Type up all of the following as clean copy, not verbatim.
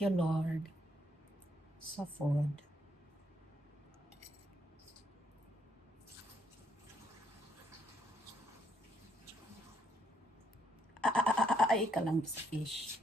Thank you, Lord, sa food. Ay, ka lang sa fish.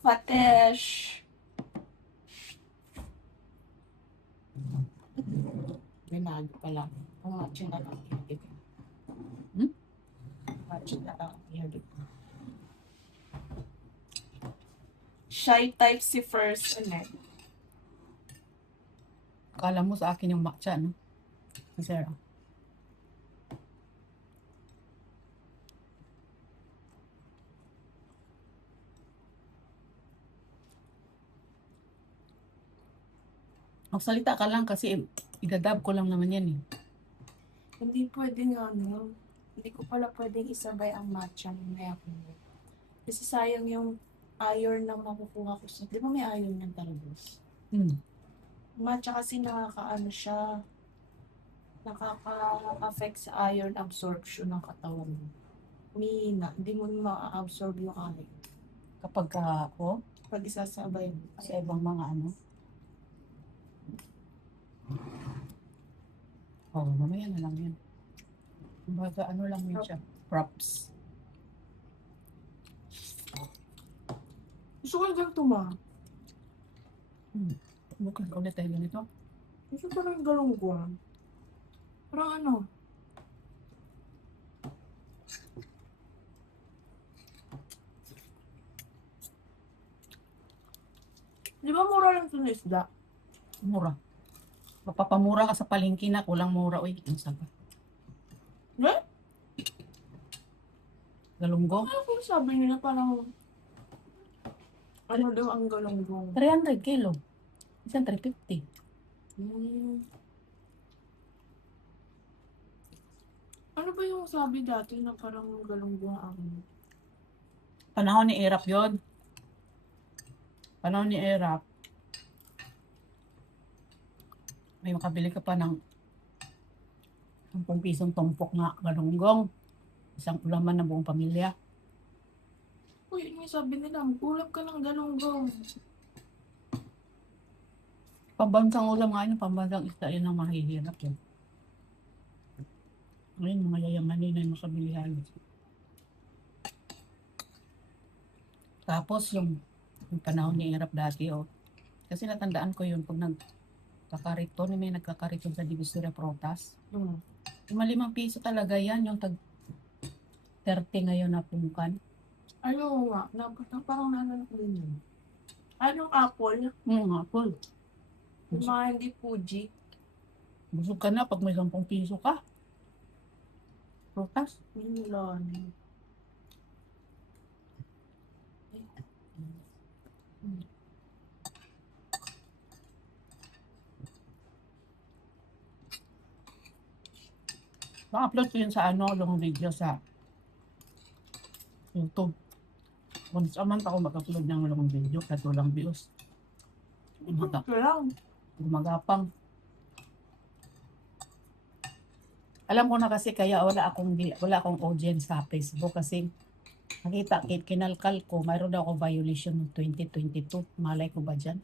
Fatish. Binag pa lang. Pumatsin na lang. Pumatsin na lang. Shy type si first, ano? Kala mo sa akin yung matcha, no? Sarah. Magsalita ka lang kasi idadab ko lang naman yan eh. Hindi pwedeng ano. Hindi ko pala pwedeng isabay ang matcha mamaya ko. Kasi sayang yung iron na makukuha ko sa... Di ba may iron ng talbos? Matcha kasi nakakaano siya. Nakaka-affect sa iron absorption ng katawan mo. Umihina. Hindi mo ma-absorb yung iron. Kapag ako, Pag isasabay mo. sa ibang mga ano. Oh, mamaya na lang yan. Kumbaga, ano lang yun siya. Props. Gusto ko lang tuma. Bukas ulit tayo ganito. Gusto ko lang galunggong. Parang ano? Di ba mura lang ito na isda? Mura. Mapapamura ka sa palengke na, kulang mura. Uy, ang saba. Eh? Galunggong. Ano kung sabi nila parang... Ano daw ang galunggong? 300 kilo. Isang 350. Ano ba yung sabi dati na parang galunggong ang... Panahon ni Erap yon. Panahon ni Erap. May makabili ka pa ng 10 pisong tumpok nga galunggong. Isang ulaman ng buong pamilya. Uy, may sabi nila, magulap ka ng galunggong. Pambansang ulam nga yun, pambansang isda yun ang mahihirap yun. Ngayon, mga yayamanin na yung makabilihan. Tapos yung panahon ni Erap dati, oh. Kasi natandaan ko yun, pag nagkakariton, may nagkakariton sa Divisoria Protas. Yung 5 piso talaga yan, yung tag 30 ngayon na pungkan. Ano nga, parang nanan ko din yun. Anong apple? Apple. Yung mga hindi Fuji. Busog ka na pag may 10 piso ka. Protas. Yung lani. Ma-upload ko yun sa long video sa YouTube. Once a month ako mag-upload ng long video, katulang views. Gumagapang. Alam ko na kasi kaya wala akong audience sa Facebook kasi nakita, kinalkal ko, mayroon daw ako violation ng 2022. Malay ko ba dyan?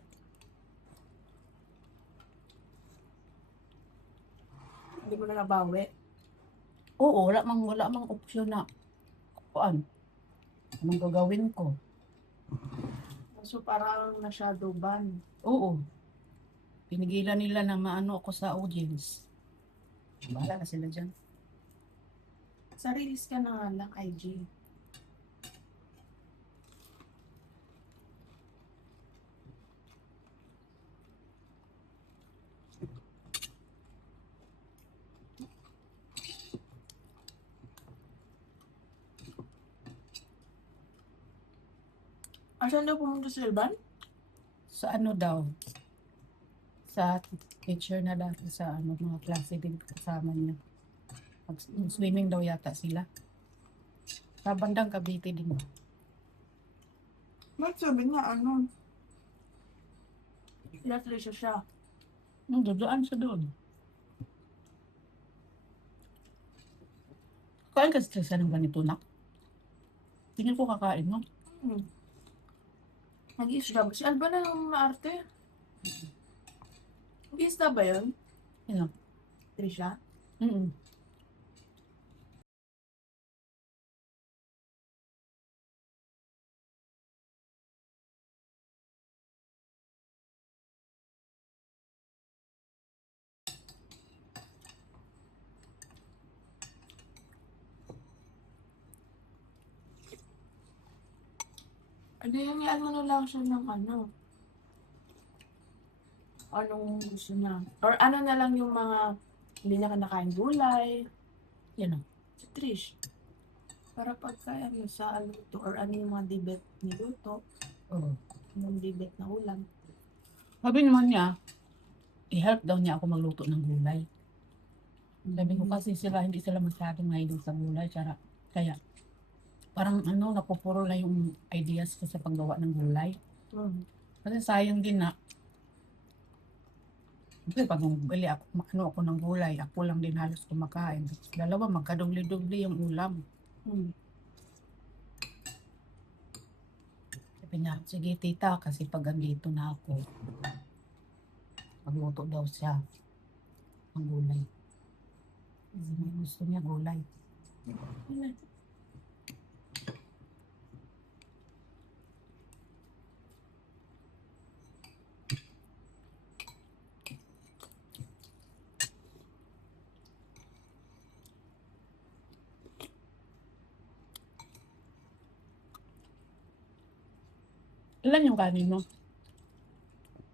Hindi mo na nabawi. Oo, wala mang opsyon na kuan. Anong gagawin ko? So parang na-shadow ban. Oo. Pinigilan nila na maano ako sa audience. Bahala na sila dyan. Sa release ka na nga lang, IG. Asan daw pumunta si Elban? Sa ano daw? Sa teacher na dati sa mga klase din kasama niya. Swimming daw yata sila. Sa bandang Cavite din. Ba't sabi niya, ano? Ilatrisya siya. Dudaan siya doon. Kain ka stress ng ganito na? Tingin ko kakain, no? Hmm. Nag-iisda ba? Si Alba na lang maarte. Nag-iisda ba yun? Sino? Trisha? Mm. Ano yung ano na lang siya ng ano? Anong gusto niya? Or ano na lang yung mga hindi na kinakain gulay? Yan, o. Si Trish. Para pagka ano sa luto or ano yung mga dibet niluto, Oo. yung dibet na ulam. Sabi naman niya, i-help daw niya ako magluto ng gulay. Sabi ko kasi hindi sila masyadong mahilig sa gulay. Kaya, parang ano, napupuro na yung ideas ko sa paggawa ng gulay. Hmm. Kasi sayang din na, kasi pag bili ako, ako ng gulay, ako lang din halos kumakain. Dalawa, magkadubli-dubli yung ulam. Hmm. Sabi niya, sige tita, kasi pag andito na ako, magluto daw siya ng gulay. Kasi may gusto niya gulay. Yun. Ilan yung kanin mo?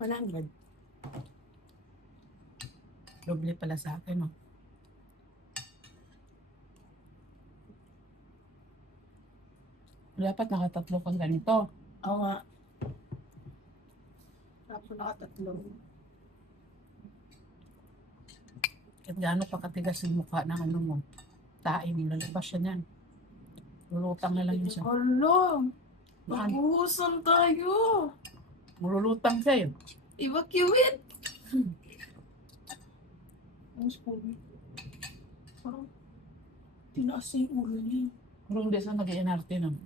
100. Doble pala sa akin, no? Dapat nakatatlo kang ganito. Oo nga. Tapos nakatatlo. Kahit gaano pa katigas yung mukha ng ano mo. Tae mo, lalabas siya niyan. Lulutang na lang yun siya. Hala! Baan? Mag-uusan tayo! Mululutang siya yun. Evacuate! Ang spoon. Parang tinaas na yung ulo niya. Pero hindi siya nag-iinarte nun.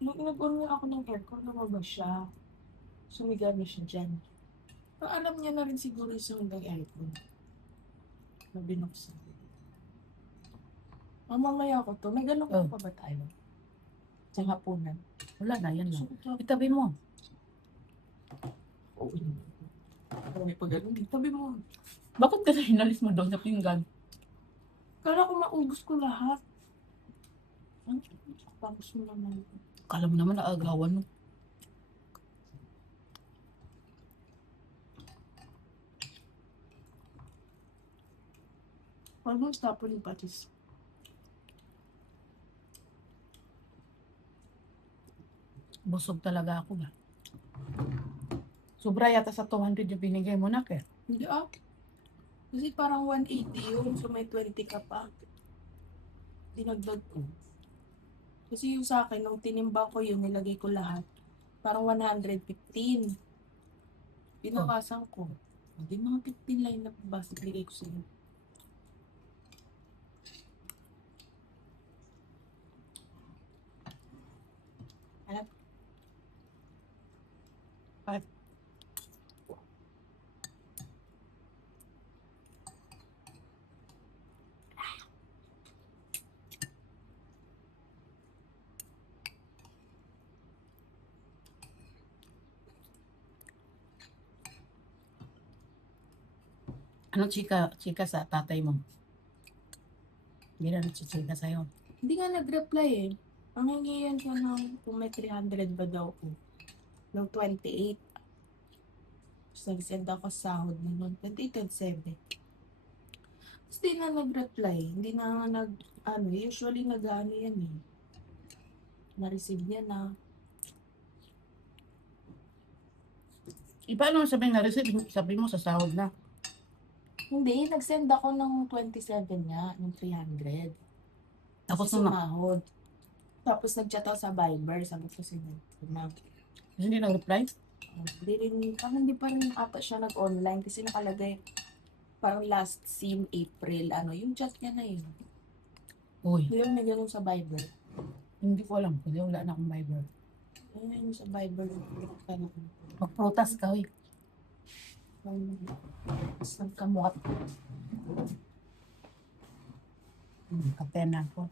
Nung nag-on nga ako ng aircon, lumabas siya. Sumigaw na siya dyan. Pero alam niya na rin siguro yung nag-aircon. Na binuksan. Mamamaya ko to. May galong Oh. pa ba tayo? Sa hapunan. Wala na, yan lang. So, Itabi mo. oo. May pag-galong. Tabi mo. Bakit ka na hinalis mo doon sa pinggan? Kala ko maubos ko lahat. Tapos mo naman. Kala mo naman naagawan mo. Almost tapon yung patis. Busog talaga ako ba? Sobra yata sa 200 yung binigay mo na, Ker. Hindi ah. Kasi parang 180 yun. So may 20 ka pa. Dinagdag ko. Kasi yung sa akin, nung tinimba ko yung nilagay ko lahat, parang 115. Pinakasan ko. Hindi mga 15 line na basta bigay ko sa'yo. Alam? At anong chika sa tatay mo? Hindi na nagchichika sa'yo. Hindi nga nag-reply eh. Ang hingiyan ko ng kung may 300 ba daw ko. Noong 28. Tapos nag-send ako sa sahod na noong 28, 27. Tapos di na nag-reply. Hindi na usually nag-ano yan eh. Na-receive niya na. Paano sabihin na receive? Sabi mo sa sahod na. Hindi, nag-send ako ng 27 nga, ng 300. Tapos Kasi nung sumahod. Tapos nag-chat ako sa Viber, sabi ko na. hindi nag-reply? Hindi rin, parang hindi pa rin ata siya nag-online kasi nakalagay parang last seen April, yung chat niya na yun. Uy, Yung may ganun sa Viber. Hindi ko alam kasi wala na akong Bible. Ayun yung sa Bible. Magprutas ka, hoy. Nagkamot. Kape na ako.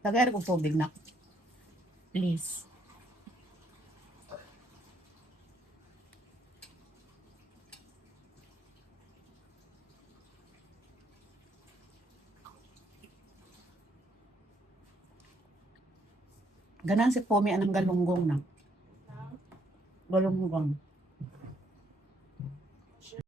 Tagay ko tubig na. Please. Ganan si Pomi anang galunggong na. Galunggong.